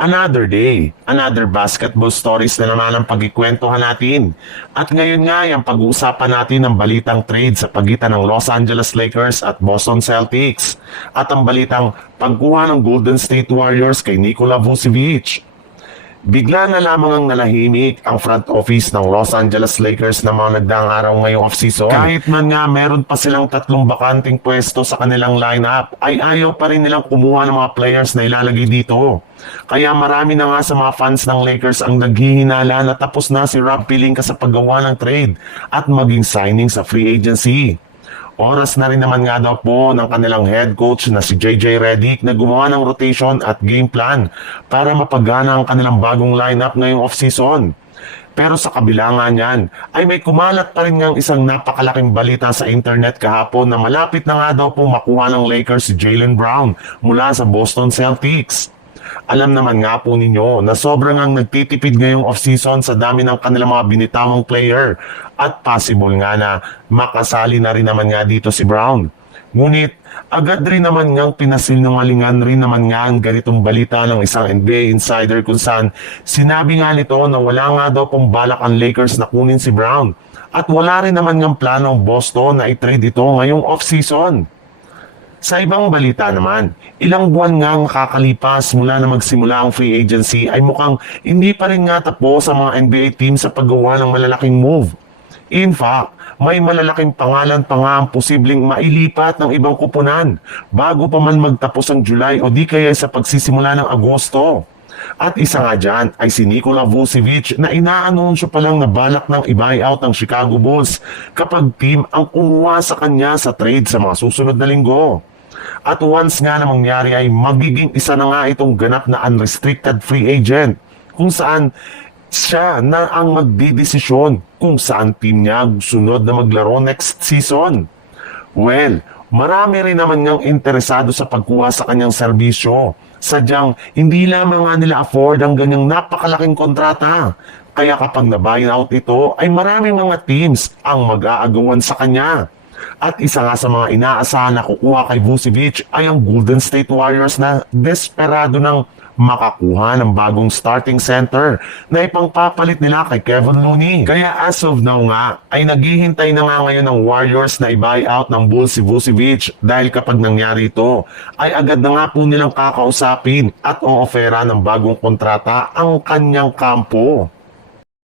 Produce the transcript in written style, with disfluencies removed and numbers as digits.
Another day, another basketball stories na naman ang pagkikwentuhan natin. At ngayon nga yung pag-uusapan natin ang balitang trade sa pagitan ng Los Angeles Lakers at Boston Celtics. At ang balitang pagkuha ng Golden State Warriors kay Nikola Vucevic. Bigla na lamang ang nalahimik ang front office ng Los Angeles Lakers na mga nagdaang araw ngayong offseason. Kahit man nga meron pa silang 3 bakanting pwesto sa kanilang lineup, ay ayaw pa rin nilang kumuha ng mga players na ilalagay dito. Kaya marami na nga sa mga fans ng Lakers ang naghihinala na tapos na si Rob Pelinka sa paggawa ng trade at maging signing sa free agency. Oras na rin naman nga daw po ng kanilang head coach na si JJ Redick na gumawa ng rotation at game plan para mapagana ang kanilang bagong lineup ngayong offseason. Pero sa kabila nga niyan, ay may kumalat pa rin ngang isang napakalaking balita sa internet kahapon na malapit na nga daw po makuha ng Lakers si Jaylen Brown mula sa Boston Celtics. Alam naman nga po ninyo na sobrang ang nagtitipid ngayong off-season sa dami ng kanilang mga binitawang player at possible nga na makasali na rin naman nga dito si Brown. Ngunit agad rin naman ngang pinasinungalingan rin naman nga ang ganitong balita ng isang NBA insider kung saan sinabi nga nito na wala nga daw pong balak ang Lakers na kunin si Brown at wala rin naman ngang plano ang Boston na i-trade ito ngayong off-season. Sa ibang balita naman, ilang buwan nga nakakalipas mula na magsimula ang free agency ay mukhang hindi pa rin nga tapos ang mga NBA team sa paggawa ng malalaking move. In fact, may malalaking pangalan pa nga ang posibleng mailipat ng ibang kupunan bago pa man magtapos ang July o di kaya sa pagsisimula ng Agosto. At isa nga dyan ay si Nikola Vucevic na inaanunsyo pa lang na balak ng i-buyout ng Chicago Bulls kapag team ang kumuha sa kanya sa trade sa mga susunod na linggo. At once nga na mangyari ay magiging isa na nga itong ganap na unrestricted free agent kung saan siya na ang magdidesisyon kung saan team niya sunod na maglaro next season. Well, marami rin naman ngang interesado sa pagkuha sa kanyang serbisyo. Sadyang hindi lamang nga nila afford ang ganyang napakalaking kontrata. Kaya kapag na-buyout ito ay maraming mga teams ang mag-aagawan sa kanya. At isa nga sa mga inaasahan na kukuha kay Vucevic ay ang Golden State Warriors na desperado ng makakuha ng bagong starting center na ipangpapalit nila kay Kevin Looney. Kaya as of now nga, ay naghihintay na nga ngayon ng Warriors na i-buyout ng Bulls si Vucevic dahil kapag nangyari ito, ay agad na nga po nilang kakausapin at o-offera ng bagong kontrata ang kanyang kampo.